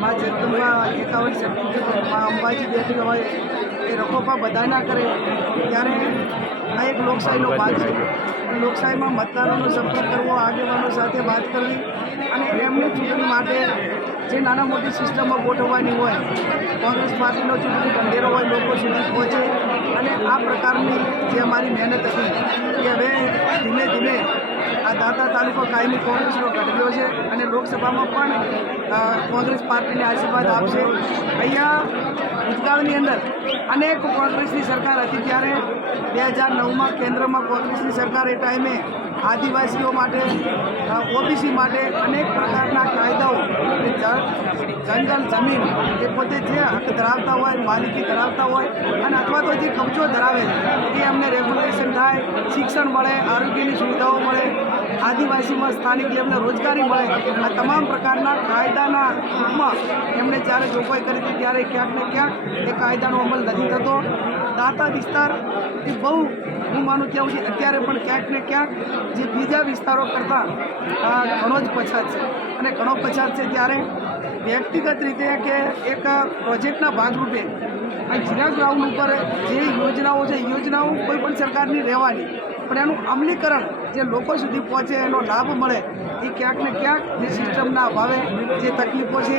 માં જગદંબા 51 શક્તિપીઠ માં અંબાજી બેઠી હોય એ રખોપા બધા ના કરે ત્યારે આ એક લોકશાહીનો ભાગ છે. લોકશાહીમાં મતદારોનો સંપર્ક કરવો, આગેવાનો સાથે વાત કરવી અને એમની ચૂંટણી માટે જે નાના મોટી સિસ્ટમો ગોઠવવાની હોય, કોંગ્રેસ પાર્ટીનો ચૂંટણી ઢંઢેરો હોય લોકો સુધી પહોંચે અને આ પ્રકારની જે અમારી મહેનત હતી કે હવે ધીમે ધીમે આ દાતા તાલુકો કાયમી કોંગ્રેસનો ઘટવ્યો છે અને લોકસભામાં પણ કોંગ્રેસ પાર્ટીને આશીર્વાદ આપશે. અહીંયા ભૂતકાળની અંદર અનેક કોંગ્રેસની સરકાર હતી ત્યારે 2009માં કેન્દ્રમાં કોંગ્રેસની સરકાર એ ટાઈમે આદિવાસીઓ માટે, ઓબીસી માટે અનેક પ્રકારના કાયદાઓ, જંગલ જમીન એ પોતે જે હક ધરાવતા હોય, માલિકી ધરાવતા હોય અને અથવા તો જે કબજો ધરાવે એ અમને રેગ્યુલેશન થાય, શિક્ષણ મળે, આરોગ્યની સુવિધાઓ મળે, આદિવાસીમાં સ્થાનિક એમને રોજગારી મળે, આ તમામ પ્રકારના કાયદાના રૂપમાં એમણે જ્યારે જોગવાઈ કરી હતી ત્યારે ક્યાંક ને ક્યાંક એ કાયદાનો અમલ નથી થતો. દાતા વિસ્તાર એ બહુ હું માનું ત્યાં સુધી અત્યારે પણ ક્યાંક ને ક્યાંક જે બીજા વિસ્તારો કરતાં ઘણો જ પછાત છે અને ઘણો પછાત છે. ત્યારે વ્યક્તિગત રીતે કે એક પ્રોજેક્ટના ભાગરૂપે આ જીરા ગ્રાઉન્ડ ઉપર જે યોજનાઓ છે, યોજનાઓ કોઈ પણ સરકારની રહેવાની પણ એનું અમલીકરણ જે લોકો સુધી પહોંચે, એનો લાભ મળે, એ ક્યાંક ને ક્યાંક જે સિસ્ટમના અભાવે જે તકલીફો છે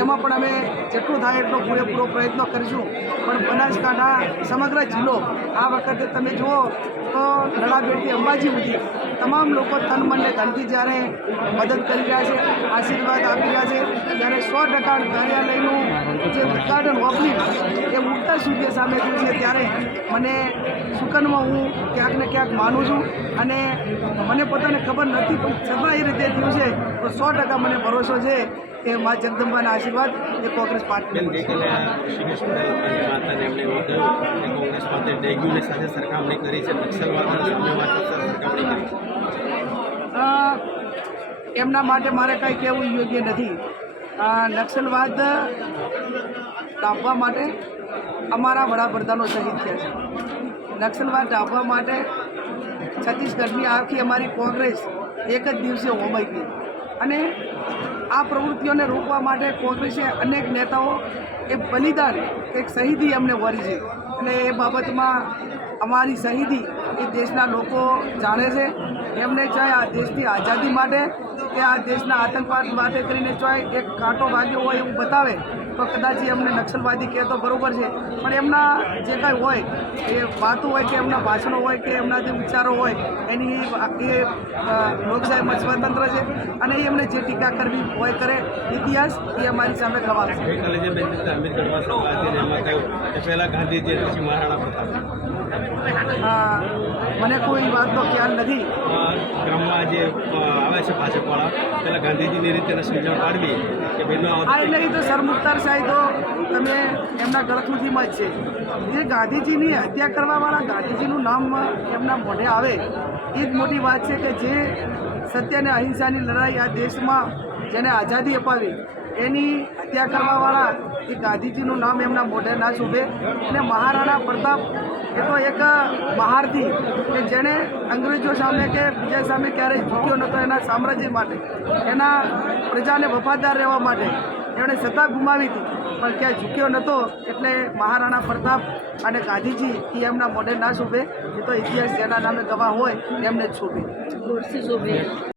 એમાં પણ અમે જેટલું થાય એટલો પૂરેપૂરો પ્રયત્ન કરીશું. પણ બનાસકાંઠા સમગ્ર જિલ્લો આ વખતે તમે જુઓ તો નડાબેટથી અંબાજી સુધી તમામ લોકો તન મનને ધનથી જ્યારે મદદ કરી રહ્યા છે, આશીર્વાદ આપી રહ્યા છે, ત્યારે 100% કાર્યાલયનું જે ઉદ્ઘાટન ઓપનિંગ એ ઉગતા સૂર્ય સામે થયું છે ત્યારે મને સુકનમાં હું ક્યાંક ને ક્યાંક માનું છું અને મને પોતાને ખબર નથી પણ છતાં એ રીતે થયું છે તો 100% મને ભરોસો છે કે મા જગદંબાના આશીર્વાદ એ કોંગ્રેસ પાર્ટી કોંગ્રેસ પાસે ડેગ્યુની સાથે સરખામણી કરી છે, એમના માટે મારે કાંઈ કહેવું યોગ્ય નથી. નક્સલવાદ ડામવા માટે અમારા વડાપ્રધાનો શહીદ થયા છે. નક્સલવાદ ડામવા માટે છત્તીસગઢની આખી અમારી કોંગ્રેસ એક જ દિવસે હોમાઈ ગઈ અને આ પ્રવૃત્તિઓને રોકવા માટે કોંગ્રેસે અનેક નેતાઓ એ બલિદાન, એક શહીદી અમને વરી છે અને એ બાબતમાં અમારી શહીદી એ દેશના લોકો જાણે છે. એમને ચાહે આ દેશની આઝાદી માટે કે આ દેશના આતંકવાદ માટે કરીને ચાહે એક કાંટો વાગ્યો હોય એવું બતાવે તો કદાચ એ અમને નક્સલવાદી કહે તો બરાબર છે, પણ એમના જે કાંઈ હોય એ વાતો હોય કે એમના ભાષણો હોય કે એમના જે વિચારો હોય એની એ લોકશાહીમાં સ્વતંત્ર છે અને એમને જે ટીકા કરવી હોય કરે. ઇતિહાસ એ અમારી સામે ગવાહ છે. મને કોઈ વાતનો ખ્યાલ નથી. ગામમાં જે આવે છે ભાજપવાળા પહેલાં ગાંધીજીની રીતે સમજણ પાડવી કે બહેનો એટલે એ તો સરમુખતાર સાહેબ તો તમે એમના ગળથુથીમાં જ છે. જે ગાંધીજીની હત્યા કરવાવાળા, ગાંધીજીનું નામ એમના મોઢે આવે એ જ મોટી વાત છે કે જે સત્ય અને અહિંસાની લડાઈ આ દેશમાં જેને આઝાદી અપાવી એની હત્યા કરવાવાળા એ ગાંધીજીનું નામ એમના મોઢે ના શોભે. અને મહારાણા પ્રતાપ એ તો એક મહારથી કે જેણે અંગ્રેજો સામે કે બીજા સામે ક્યારેય ઝૂક્યો નહોતો. એના સામ્રાજ્ય માટે, એના પ્રજાને વફાદાર રહેવા માટે એમણે સત્તા ગુમાવી હતી પણ ક્યાંય ઝૂક્યો નહોતો. એટલે મહારાણા પ્રતાપ અને ગાંધીજી એ એમના મોઢે ના શોભે. એ તો ઇતિહાસ જેના નામે ગવાહ હોય એમને જ શોભે.